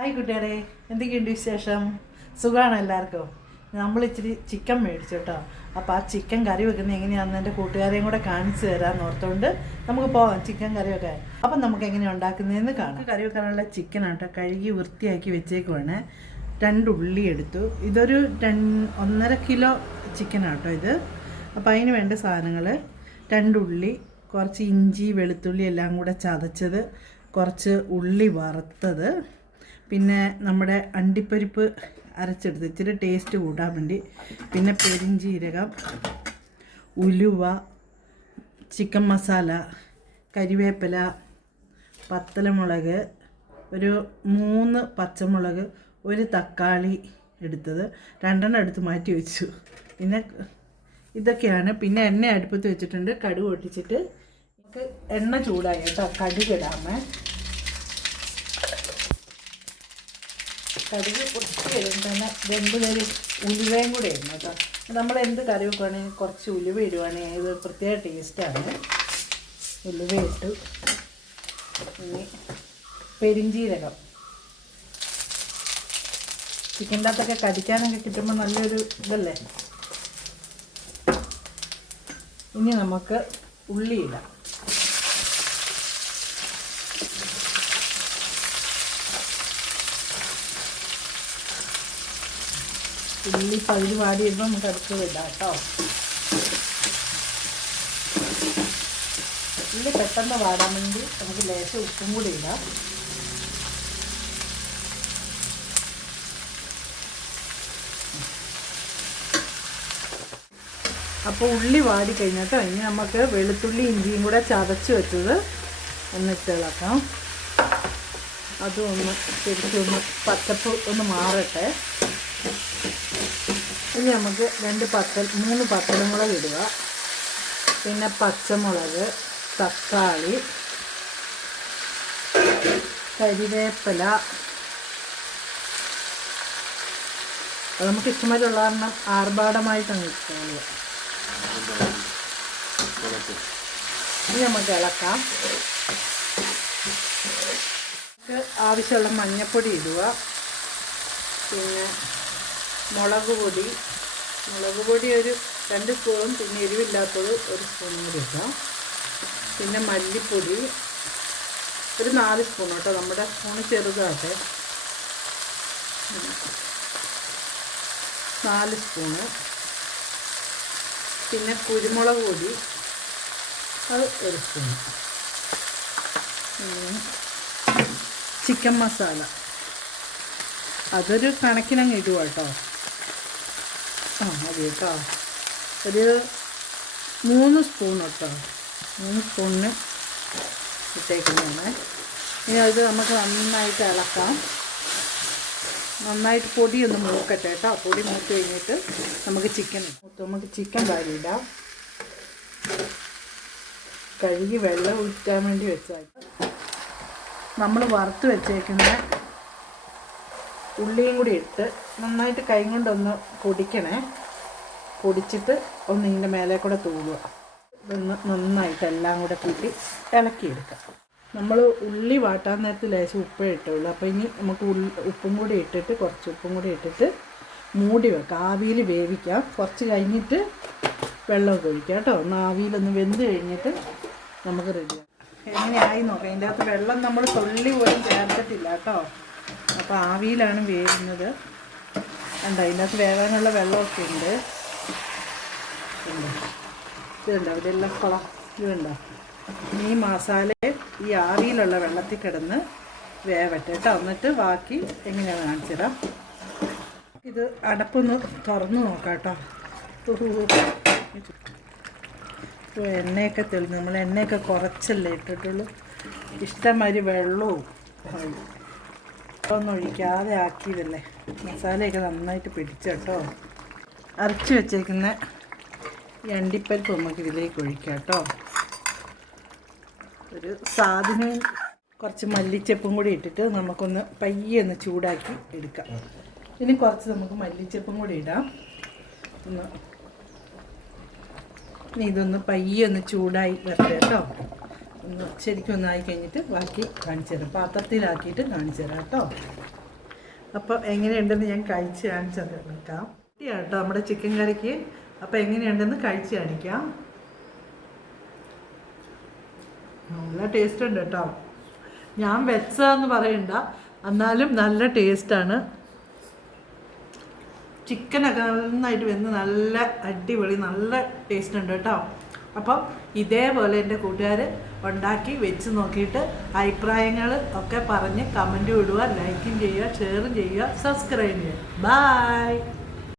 Hi കുട്ടികളെ, എന്തൊക്കെയുണ്ട് വിശേഷം? സുഖമാണ് എല്ലാവർക്കും. നമ്മൾ ഇച്ചിരി ചിക്കൻ മേടിച്ചു കേട്ടോ. അപ്പോൾ ആ ചിക്കൻ കറി വെക്കുന്നത് എങ്ങനെയാണെന്ന് എൻ്റെ കൂട്ടുകാരെയും കൂടെ കാണിച്ചു തരാമെന്ന് ഓർത്തുകൊണ്ട് നമുക്ക് പോകാം ചിക്കൻ കറി വെക്കാൻ. അപ്പം നമുക്ക് എങ്ങനെയാണ് ഉണ്ടാക്കുന്നതെന്ന് കാണാം. കറി വെക്കാനുള്ള ചിക്കനാട്ടോ കഴുകി വൃത്തിയാക്കി വെച്ചേക്കുവാണ്. 2 ഉള്ളി എടുത്തു. ഇതൊരു 1.5 കിലോ ചിക്കനാട്ടോ ഇത്. അപ്പോൾ അതിന് വേണ്ട സാധനങ്ങൾ: 2 ഉള്ളി, കുറച്ച് ഇഞ്ചി വെളുത്തുള്ളി എല്ലാം കൂടെ ചതച്ചത്, കുറച്ച് ഉള്ളി വറുത്തത്, പിന്നെ നമ്മുടെ അണ്ടിപ്പരിപ്പ് അരച്ചെടുത്ത് ഇച്ചിരി ടേസ്റ്റ് കൂട്ടാൻ വേണ്ടി, പിന്നെ പെരിഞ്ചീരകം, ഉലുവ, ചിക്കൻ മസാല, കരിവേപ്പില, പത്തലമുളക്, ഒരു 3 പച്ചമുളക്, ഒരു തക്കാളി എടുത്തത്, 2 എടുത്ത് മാറ്റി വെച്ചു. പിന്നെ ഇതൊക്കെയാണ്. പിന്നെ എണ്ണ അടുപ്പത്ത് വെച്ചിട്ടുണ്ട്. കടുക് പൊട്ടിച്ചിട്ട് നമുക്ക് എണ്ണ ചൂടായി കേട്ടോ. കടുകിടാമേ. കടുക് പൊട്ടി വരുമ്പോൾ തന്നെ 2 പേര് ഉലുവയും കൂടെ ഇടുന്നു കേട്ടോ. നമ്മൾ എന്ത് കറി വെക്കുകയാണെങ്കിൽ കുറച്ച് ഉലുവ ഇടുവാണെങ്കിൽ ഇത് പ്രത്യേക ടേസ്റ്റാണ്. ഉലുവ ഇട്ടു. ഇനി പെരിഞ്ചീരകം. ചിക്കൻ്റെ അകത്തൊക്കെ കടിക്കാനൊക്കെ കിട്ടുമ്പോൾ നല്ലൊരു ഇതല്ലേ. ഇനി നമുക്ക് ഉള്ളി ഇടാം. ഉള്ളി പകുതി വാടി വരുമ്പോൾ നമുക്ക് അടുത്ത് ഇടാം കേട്ടോ. ഉള്ളി പെട്ടെന്ന് വാടാൻ വേണ്ടി നമുക്ക് ലേശം ഉപ്പും കൂടി ഇടാം. അപ്പോൾ ഉള്ളി വാടി കഴിഞ്ഞിട്ട് ഇനി നമുക്ക് വെളുത്തുള്ളി ഇഞ്ചിയും കൂടെ ചതച്ച് വെച്ചത് ഒന്നിട്ട് ഇളക്കാം. അതും ഒന്ന് ശരിക്കും പച്ചപ്പ് ഒന്ന് മാറട്ടെ. ഇനി നമുക്ക് 3 പത്തലമുളക് ഇടുക. പിന്നെ പച്ചമുളക്, തക്കാളി, കരിവേപ്പില. അത് നമുക്ക് ഇഷ്ടമായിട്ടുള്ള കാരണം ആർഭാടമായിട്ടങ്ങ് ഇഷ്ടമുള്ളത്. ഇനി നമുക്ക് ഇളക്കാം. നമുക്ക് ആവശ്യമുള്ള മഞ്ഞൾപ്പൊടി ഇടുക. പിന്നെ മുളക് പൊടി ഒരു 2 സ്പൂണും, പിന്നെ എരിവില്ലാത്തത് 1 സ്പൂണും കൂടി ഇടാം. പിന്നെ മല്ലിപ്പൊടി ഒരു 4 സ്പൂൺ കേട്ടോ. നമ്മുടെ സ്പൂണ് ചെറുതാട്ടെ. 4 സ്പൂണ്. പിന്നെ കുരുമുളക് പൊടി അത് 1 സ്പൂൺ. ചിക്കൻ മസാല അതൊരു കണക്കിനങ്ങ് ഇടുക കേട്ടോ. മതി കേട്ടോ. ഒരു 3 സ്പൂൺ കേട്ടോ. 3 സ്പൂണിന് ഇട്ടേക്കുന്നതാണ്. ഇനി അത് നമുക്ക് നന്നായിട്ട് ഇളക്കാം. നന്നായിട്ട് പൊടിയൊന്ന് മൂക്കട്ടെ കേട്ടോ. പൊടി മൂത്ത് കഴിഞ്ഞിട്ട് നമുക്ക് ചിക്കൻ വാരിയിടാം. കഴുകി വെള്ളം ഊറ്റാൻ വേണ്ടി വെച്ചാൽ നമ്മൾ വറുത്ത് വെച്ചേക്കുന്ന ഉള്ളിയും കൂടി ഇട്ട് നന്നായിട്ട് കൈ കൊണ്ടൊന്ന് പൊടിക്കണേ. പൊടിച്ചിട്ട് ഒന്ന് ഇതിൻ്റെ മേലെ കൂടെ തൂവുക. ഇതൊന്ന് നന്നായിട്ട് എല്ലാം കൂടെ കൂട്ടി ഇളക്കിയെടുക്കാം. നമ്മൾ ഉള്ളി വാട്ടാൻ നേരത്ത് ലേശം ഉപ്പേ ഇട്ടുള്ളൂ. അപ്പോൾ ഇനി നമുക്ക് ഉപ്പും കൂടി ഇട്ടിട്ട് കുറച്ച് ഉപ്പും കൂടി ഇട്ടിട്ട് മൂടി വെക്കാം. ആവിയിൽ വേവിക്കാം. കുറച്ച് കഴിഞ്ഞിട്ട് വെള്ളമൊക്കെ ഒഴിക്കാം കേട്ടോ. ഒന്ന് ആവിയിലൊന്ന് വെന്ത് കഴിഞ്ഞിട്ട് നമുക്ക് റെഡിയാക്കാം. എങ്ങനെയായി നോക്കാം. അതിൻ്റെ അകത്ത് വെള്ളം നമ്മൾ തുള്ളി പോലും ചേർത്തിട്ടില്ല കേട്ടോ. അപ്പോൾ ആവിയിലാണ് വേവുന്നത്. കണ്ടോ, അതിൻ്റെ അകത്ത് വേകാനുള്ള വെള്ളമൊക്കെ ഉണ്ട്. ഇതുണ്ടോ ഇതെല്ലാം ഇതുണ്ടോ. ഈ മസാല ഈ ആവിയിലുള്ള വെള്ളത്തിൽ കിടന്ന് വേവട്ടെ കേട്ടോ. എന്നിട്ട് ബാക്കി എങ്ങനെയാണ് കാണിച്ചു തരാം. ഇത് അടപ്പൊന്ന് തുറന്ന് നോക്കാം കേട്ടോ. എണ്ണയൊക്കെ തെളിഞ്ഞു. നമ്മൾ എണ്ണയൊക്കെ കുറച്ചല്ലേ ഇട്ടിട്ടുള്ളൂ. ഇഷ്ടംമാതിരി വെള്ളവും ഒന്നും ഒഴിക്കാതെ ആക്കിയതല്ലേ. മസാലയൊക്കെ നന്നായിട്ട് പിടിച്ചോ. അരച്ച് വെച്ചേക്കുന്ന ഈ അണ്ടിപ്പരിപ്പ് നമുക്ക് ഇതിലേക്ക് ഒഴിക്കാം കേട്ടോ. ഒരു സാധനം കുറച്ച് മല്ലിച്ചപ്പും കൂടി ഇട്ടിട്ട് നമുക്കൊന്ന് പയ്യെ ഒന്ന് ചൂടാക്കി എടുക്കാം. ഇനി കുറച്ച് നമുക്ക് മല്ലിച്ചപ്പും കൂടി ഇടാം. ഇനി ഇതൊന്ന് പയ്യെ ഒന്ന് ചൂടായി വരട്ടെ കേട്ടോ. ഒന്ന് ശരിക്കും ഒന്നായി കഴിഞ്ഞിട്ട് ബാക്കി കാണിച്ചു തരാം. പാത്രത്തിലാക്കിയിട്ട് കാണിച്ചു തരാം കേട്ടോ. അപ്പോൾ എങ്ങനെയുണ്ടെന്ന് ഞാൻ കഴിച്ച് കാണിച്ചത് നിൽക്കാം കേട്ടോ നമ്മുടെ ചിക്കൻ കറിക്ക്. അപ്പോൾ എങ്ങനെയുണ്ടെന്ന് കഴിച്ച് കാണിക്കാം. നല്ല ടേസ്റ്റ് ഉണ്ട് കേട്ടോ. ഞാൻ വെച്ചതെന്ന് പറയണ്ട, എന്നാലും നല്ല ടേസ്റ്റാണ്. ചിക്കനൊക്കെ നന്നായിട്ട് വെന്ന് നല്ല അടിപൊളി നല്ല ടേസ്റ്റ് ഉണ്ട് കേട്ടോ. അപ്പം ഇതേപോലെ എൻ്റെ കൂട്ടുകാർ ഉണ്ടാക്കി വെച്ച് നോക്കിയിട്ട് അഭിപ്രായങ്ങൾ ഒക്കെ പറഞ്ഞ് കമൻറ്റ് വിടുക, ലൈക്കും ചെയ്യുക, ഷെയറും ചെയ്യുക, സബ്സ്ക്രൈബ് ചെയ്യുക. ബായ്.